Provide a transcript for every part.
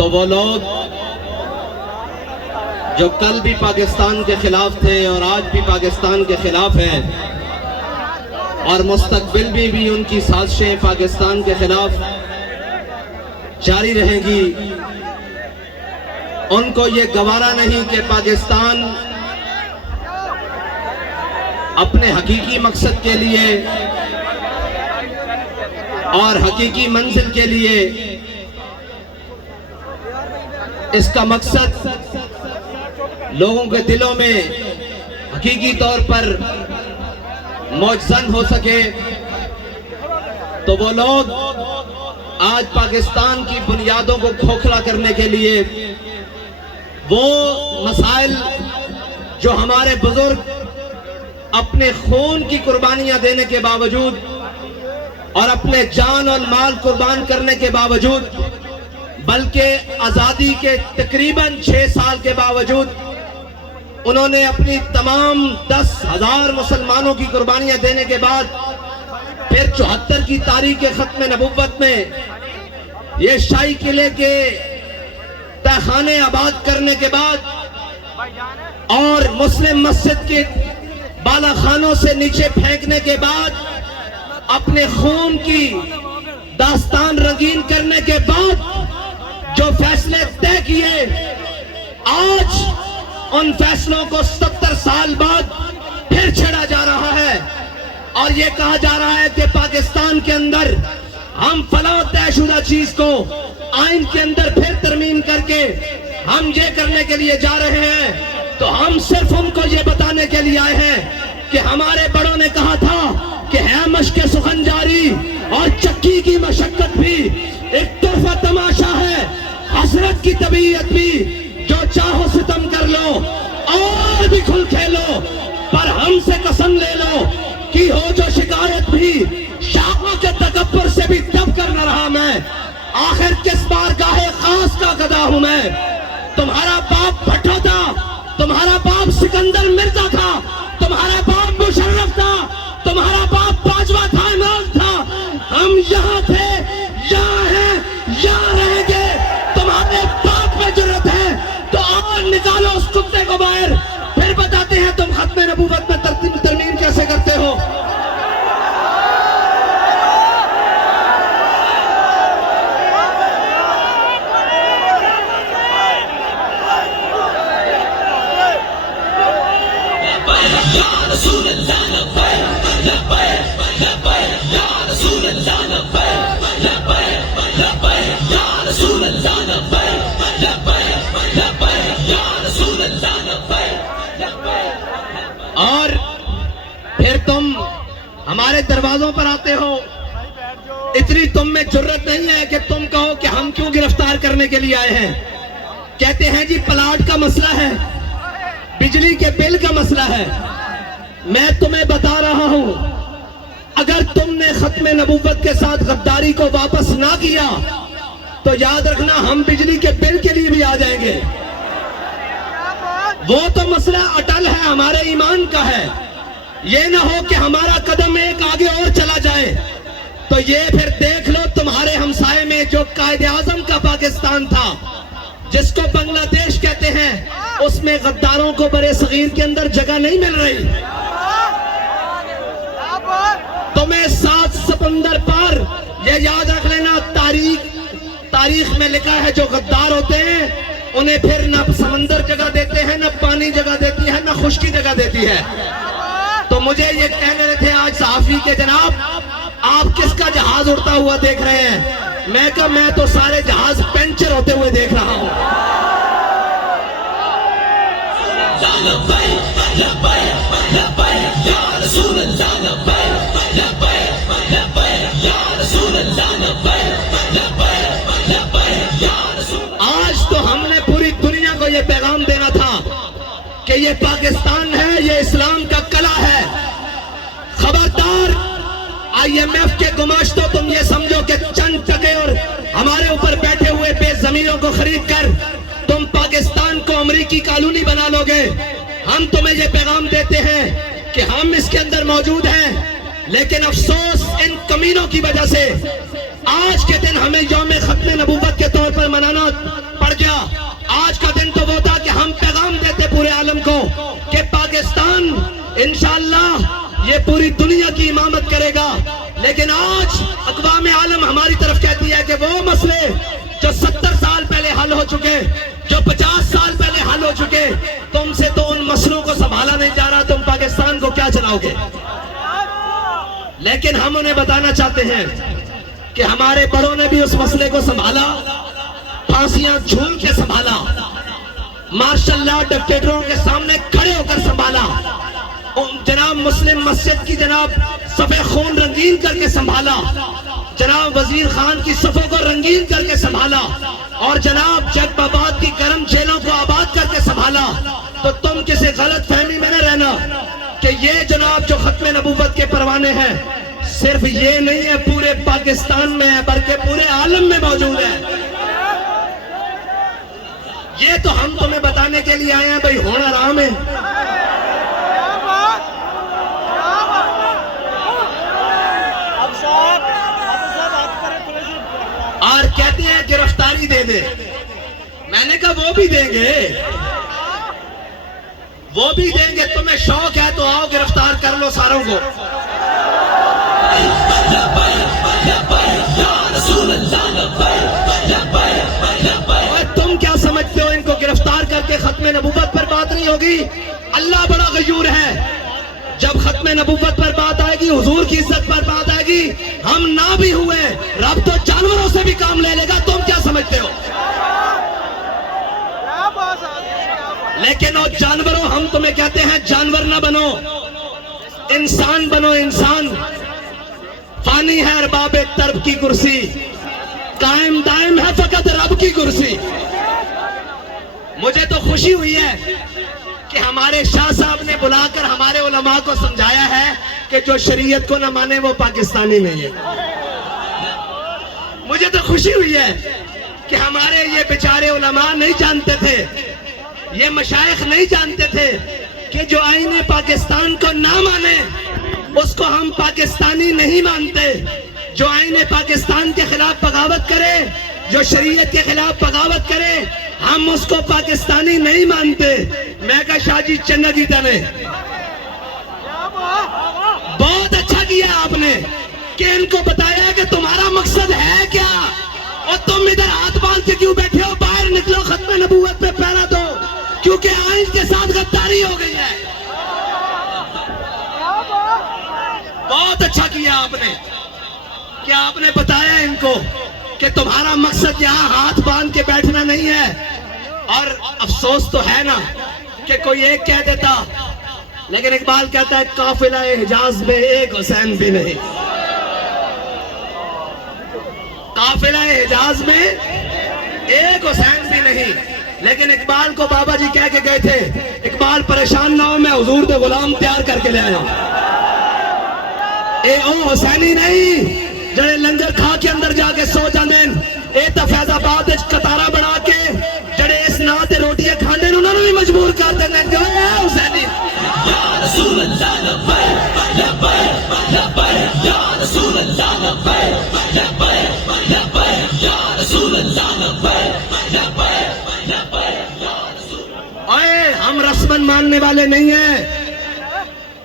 تو وہ لوگ جو کل بھی پاکستان کے خلاف تھے اور آج بھی پاکستان کے خلاف ہیں اور مستقبل میں بھی ان کی سازشیں پاکستان کے خلاف جاری رہیں گی، ان کو یہ گوارا نہیں کہ پاکستان اپنے حقیقی مقصد کے لیے اور حقیقی منزل کے لیے، اس کا مقصد لوگوں کے دلوں میں حقیقی طور پر موجزن ہو سکے، تو وہ لوگ آج پاکستان کی بنیادوں کو کھوکھلا کرنے کے لیے وہ مسائل جو ہمارے بزرگ اپنے خون کی قربانیاں دینے کے باوجود اور اپنے جان اور مال قربان کرنے کے باوجود، بلکہ آزادی کے تقریباً 6 سال کے باوجود انہوں نے اپنی تمام 10,000 مسلمانوں کی قربانیاں دینے کے بعد پھر 74 کی تاریخ ختم نبوت میں یہ شاہی قلعے کے تہخانے آباد کرنے کے بعد اور مسلم مسجد کے بالا خانوں سے نیچے پھینکنے کے بعد اپنے خون کی داستان رنگین کرنے کے بعد جو فیصلے طے کیے، آج ان فیصلوں کو 70 سال بعد پھر چھڑا جا رہا ہے اور یہ کہا جا رہا ہے کہ پاکستان کے اندر ہم فلاں طے شدہ چیز کو آئین کے اندر پھر ترمیم کر کے ہم یہ کرنے کے لیے جا رہے ہیں۔ تو ہم صرف ان کو یہ بتانے کے لیے آئے ہیں کہ ہمارے بڑوں نے کہا تھا کہ ہے مشق سخن جاری اور چکی کی مشقت بھی ایک طرفہ تماشا ہے، حسرت کی طبیعت بھی جو چاہو ستم کر لو اور بھی کھل کھیلو، پر ہم سے قسم لے لو کہ ہو جو شکایت بھی شاخوں کے تکبر سے بھی دب کر نہ رہا میں، آخر کس بارگاہ خاص کا گدا ہوں میں۔ تمہارا باپ بھٹو تھا، تمہارا باپ سکندر مرزا تھا، تمہارا باپ مشرف تھا، تمہارا باپ باجوہ تھا، عمران تھا، ہم یہاں تھے، یہاں ہیں، یہاں رہیں گے۔ تمہارے باپ میں جرت ہے تو اور نکالو اس کتے کو باہر، پھر بتاتے ہیں تم ختم نبوت میں ترمیم کیسے کرتے ہو۔ اور پھر تم ہمارے دروازوں پر آتے ہو، اتنی تم میں جرت نہیں ہے کہ تم کہو کہ ہم کیوں گرفتار کرنے کے لیے آئے ہیں۔ کہتے ہیں جی پلاٹ کا مسئلہ ہے، بجلی کے بل کا مسئلہ ہے۔ میں تمہیں بتا رہا ہوں، اگر تم نے ختم نبوت کے ساتھ غداری کو واپس نہ کیا تو یاد رکھنا ہم بجلی کے بل کے لیے بھی آ جائیں گے۔ وہ تو مسئلہ اٹل ہے، ہمارے ایمان کا ہے، یہ نہ ہو کہ ہمارا قدم ایک آگے اور چلا جائے تو یہ پھر دیکھ لو تمہارے ہمسائے میں جو قائد اعظم کا پاکستان تھا، جس کو بنگلہ دیش کہتے ہیں، اس میں غداروں کو برے صغیر کے اندر جگہ نہیں مل رہی۔ تمہیں 7 سمندر پار یہ یاد رکھ لینا، تاریخ میں لکھا ہے جو غدار ہوتے ہیں انہیں پھر نہ سمندر جگہ دیتے ہیں، نہ پانی جگہ دیتی ہے، نہ خشکی جگہ دیتی ہے۔ تو مجھے یہ کہہ رہے تھے آج صحافی کے جناب آپ کس کا جہاز اڑتا ہوا دیکھ رہے ہیں؟ میں کہا میں تو سارے جہاز پنچر ہوتے ہوئے دیکھ رہا ہوں۔ آج تو ہم نے پوری دنیا کو یہ پیغام دینا تھا کہ یہ پاکستان ہے، یہ اسلام کا قلعہ ہے۔ خبردار IMF کے گماشتوں تم یہ سمجھو کہ چند ٹکے اور ہمارے اوپر بیٹھے ہوئے بے زمینوں کو خرید کر تم پاکستان کو امریکی کالونی بنا لو گے۔ ہم تمہیں یہ پیغام دیتے ہیں کہ ہم اس کے اندر موجود ہیں، لیکن افسوس ان کمینوں کی وجہ سے آج کے دن ہمیں یوم ختم نبوت کے طور پر منانا پوری دنیا کی امامت کرے گا. لیکن آج اقوام عالم ہماری طرف کہتی ہے کہ وہ مسئلے جو 70 سال پہلے حل ہو چکے, جو 50 سال پہلے حل ہو چکے, تم سے تو ان مسئلوں کو سنبھالا نہیں جا رہا, تم پاکستان کو کیا چلاؤ گے؟ لیکن ہم انہیں بتانا چاہتے ہیں کہ ہمارے بڑوں نے بھی اس مسئلے کو سنبھالا, پھانسیاں جھول کے سنبھالا, مارشل لا ڈکٹیٹروں کے سامنے کھڑے ہو کر سنبھالا, جناب مسلم مسجد کی جناب صفے خون رنگین کر کے سنبھالا, جناب وزیر خان کی صفوں کو رنگین کر کے سنبھالا, اور جناب جگ آباد کی گرم جیلوں کو آباد کر کے سنبھالا. تو تم کسی غلط فہمی میں نہ رہنا کہ یہ جناب جو ختم نبوت کے پروانے ہیں صرف یہ نہیں ہے پورے پاکستان میں ہے بلکہ پورے عالم میں موجود ہے. یہ تو ہم تمہیں بتانے کے لیے آئے ہیں بھائی ہونا آرام ہے. اور کہتے ہیں گرفتاری دے دے. میں نے کہا وہ بھی دیں گے, وہ بھی دیں گے. تمہیں شوق ہے تو آؤ گرفتار کر لو ساروں کو. تم کیا سمجھتے ہو ان کو گرفتار کر کے ختم نبوت پر بات نہیں ہوگی؟ اللہ بڑا غیور ہے. جب ختم نبوت پر بات آئے گی, حضور کی عزت پر بات آئے گی, ہم نہ بھی ہوئے رب تو جانوروں سے بھی کام لے لے گا. تم کیا سمجھتے ہو؟ لیکن وہ جانوروں, ہم تمہیں کہتے ہیں جانور نہ بنو, انسان بنو. انسان فانی ہے ارباب طرب کی کرسی, قائم دائم ہے فقط رب کی کرسی. مجھے تو خوشی ہوئی ہے کہ ہمارے شاہ صاحب نے بلا کر ہمارے علماء کو سمجھایا ہے کہ جو شریعت کو نہ مانے وہ پاکستانی نہیں ہے. مجھے تو خوشی ہوئی ہے کہ ہمارے یہ بیچارے علماء نہیں جانتے تھے, یہ مشائخ نہیں جانتے تھے کہ جو آئین پاکستان کو نہ مانے اس کو ہم پاکستانی نہیں مانتے. جو آئین پاکستان کے خلاف بغاوت کرے, جو شریعت کے خلاف بغاوت کرے, ہم اس کو پاکستانی نہیں مانتے. میں کہا شاہ جی چنگا کیتا نے, بہت اچھا کیا آپ نے کہ ان کو بتایا کہ تمہارا مقصد ہے کیا, اور تم ادھر ہاتھ باندھ کے کیوں بیٹھے ہو؟ باہر نکلو, ختم نبوت پہ پہرا دو, کیونکہ آئین کے ساتھ غداری ہو گئی ہے. بہت اچھا کیا آپ نے کہ آپ نے بتایا ان کو کہ تمہارا مقصد یہاں ہاتھ باندھ کے بیٹھنا نہیں ہے. اور افسوس تو ہے نا کہ کوئی ایک کہہ دیتا, لیکن اقبال کہتا ہے قافلہ حجاز میں ایک حسین بھی نہیں. قافلہ حجاز میں ایک حسین بھی نہیں. لیکن اقبال کو بابا جی کہہ کے گئے تھے, اقبال پریشان نہ ہو, میں حضور دے غلام تیار کر کے لے آیا. اے او حسینی نہیں جڑے لنگر کھا کے اندر جا کے سو جاندے, اے تا فیض آباد وچ قطارا بنا کے جڑے اس نا تے روٹیاں کھاندے انہاں نوں بھی مجبور کر دیندے جو اے حسینی. یا رسول اللہ لبیک لبیک لبیک یا رسول اللہ لبیک لبیک لبیک یا رسول اللہ لبیک لبیک لبیک یا رسول. اے ہم رسمن ماننے والے نہیں ہیں,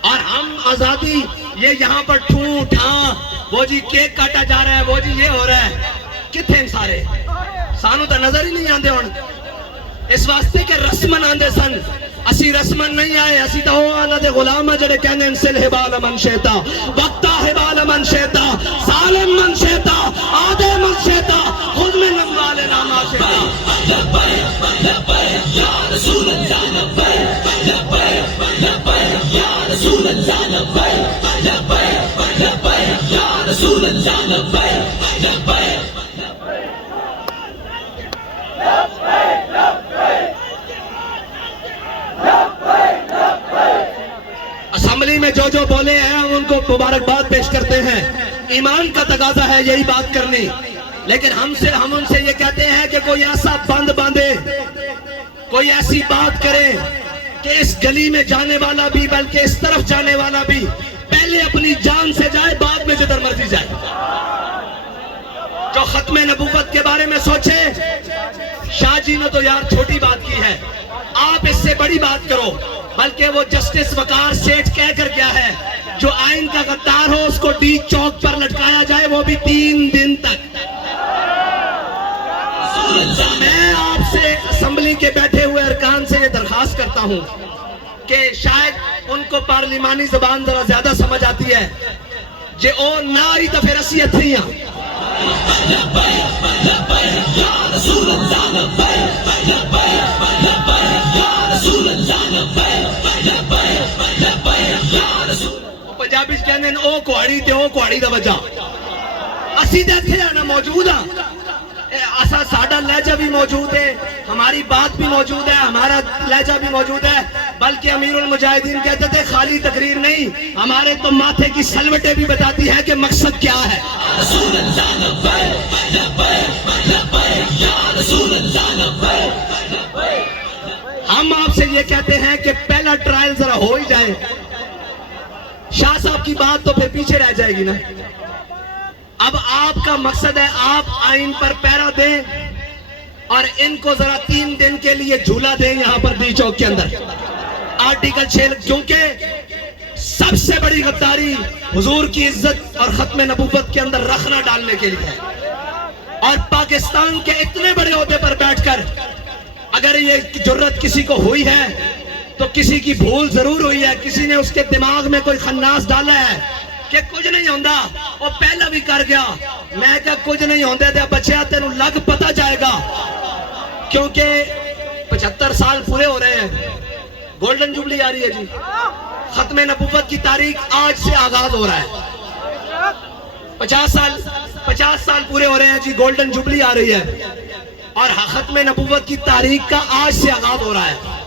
اور ہم آزادی یہ یہاں پر ٹھوں ٹھاں, وہ جی کیک کاٹا جا رہا ہے, وہ جی یہ ہو رہا ہے, کتنے سارے سانو تو نظر ہی نہیں آندے. ہوں اس واسطے کہ رسمن آندے سن, اسی رسمن نہیں آئے, اسی تو وہ آنا دے غلام جڑے کہنے انسل حبال من شیطا وقتا حبال من شیطا سالم من شیطا آدھے من شیطا خود میں نموال ناما شیطا. لبیک لبیک یا رسول اللہ لبیک لبیک لبیک یا رسول اللہ لبیک لبیک لبیک یا رسول اللہ لبیک لبیک. اسمبلی میں جو بولے ہیں ان کو مبارکباد پیش کرتے ہیں, ایمان کا تقاضا ہے یہی بات کرنی. لیکن ہم ان سے یہ کہتے ہیں کہ کوئی ایسا بند باندھے, کوئی ایسی بات کرے کہ اس گلی میں جانے والا بھی بلکہ اس طرف جانے والا بھی پہلے اپنی جان سے جائے, بعد میں جدھر مرضی جائے. جو ختم نبوت کے بارے میں سوچے, شاہ جی نے تو یار چھوٹی بات کی ہے, آپ اس سے بڑی بات کرو. بلکہ وہ جسٹس وقار سیٹھ کہہ کر گیا ہے جو آئین کا غدار ہو اس کو ڈی چوک پر لٹکایا جائے، وہ بھی 3 دن تک۔ میں آپ سے اسمبلی کے بیٹھے ہوئے ارکان سے یہ درخواست کرتا ہوں کہ شاید ان کو پارلیمانی زبان ذرا زیادہ سمجھ آتی ہے، جے او نہ آئی تو پھر اسی اتھیاں پنجابی کہنے او کوڑی تے او کوڑی دا وجہ اسی دے اتھے آنا موجود ہاں، اسا ساڈا لہجہ بھی موجود ہے، ہماری بات بھی موجود ہے، ہمارا لہجہ بھی موجود ہے، بلکہ امیر المجاہدین کہتے تھے خالی تقریر نہیں، ہمارے تو ماتھے کی سلوٹیں بھی بتاتی ہیں کہ مقصد کیا ہے۔ ہم آپ سے یہ کہتے ہیں کہ پہلا ٹرائل ذرا ہو ہی جائے، شاہ صاحب کی بات تو پھر پیچھے رہ جائے گی نا۔ اب آپ کا مقصد ہے آپ آئین پر پیرا دیں اور ان کو ذرا 3 دن کے لیے جھولا دیں یہاں پر ڈی چوک کے اندر آرٹیکل 6، کیونکہ سب سے بڑی غداری حضور کی عزت اور ختم نبوت کے اندر رخنا ڈالنے کے لیے ہے، اور پاکستان کے اتنے بڑے عہدے پر بیٹھ کر اگر یہ جرت کسی کو ہوئی ہے تو کسی کی بھول ضرور ہوئی ہے، کسی نے اس کے دماغ میں کوئی خناس ڈالا ہے کہ کچھ نہیں ہوندا، وہ پہلا بھی کر گیا۔ میں کہا کچھ نہیں ہوندے دے بچیا تینوں لگ پتا جائے گا، کیونکہ 75 سال پورے ہو رہے ہیں، گولڈن جوبلی آ رہی ہے جی، ختم نبوت کی تاریخ آج سے آغاز ہو رہا ہے، 50 سال پورے ہو رہے ہیں جی، گولڈن جوبلی آ رہی ہے اور ختم نبوت کی تاریخ کا آج سے آغاز ہو رہا ہے۔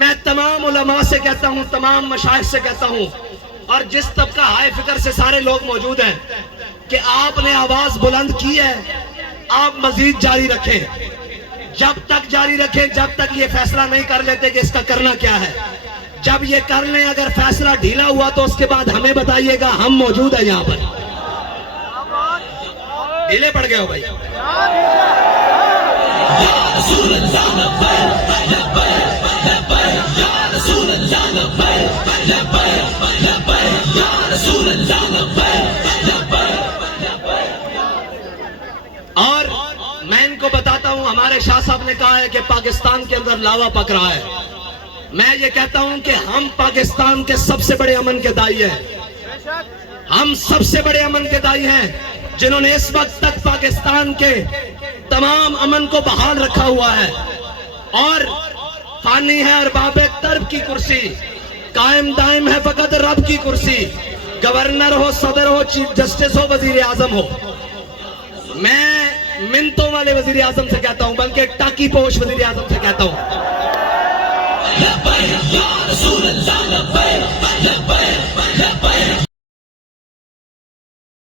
میں تمام علماء سے کہتا ہوں، تمام مشائخ سے کہتا ہوں، اور جس طبقہ ہائے فکر سے سارے لوگ موجود ہیں کہ آپ نے آواز بلند کی ہے، آپ مزید جاری رکھیں، جب تک جاری رکھیں جب تک یہ فیصلہ نہیں کر لیتے کہ اس کا کرنا کیا ہے۔ جب یہ کر لیں، اگر فیصلہ ڈھیلا ہوا تو اس کے بعد ہمیں بتائیے گا، ہم موجود ہیں یہاں پر۔ ڈھیلے پڑ گئے ہو بھائی؟ اور میں ان کو بتاتا ہوں، ہمارے شاہ صاحب نے کہا ہے کہ پاکستان کے اندر لاوا پک رہا ہے، میں یہ کہتا ہوں کہ ہم پاکستان کے سب سے بڑے امن کے دائی ہیں، ہم سب سے بڑے امن کے دائی ہیں جنہوں نے اس وقت تک پاکستان کے تمام امن کو بحال رکھا ہوا ہے، اور فانی ہے ارباب طرب کی کرسی، قائم دائم ہے فقط رب کی کرسی، گورنر ہو، صدر ہو، چیف جسٹس ہو، وزیر اعظم ہو۔ میں منتوں والے وزیر اعظم سے کہتا ہوں، بلکہ ٹاکی پوش وزیر اعظم سے کہتا ہوں،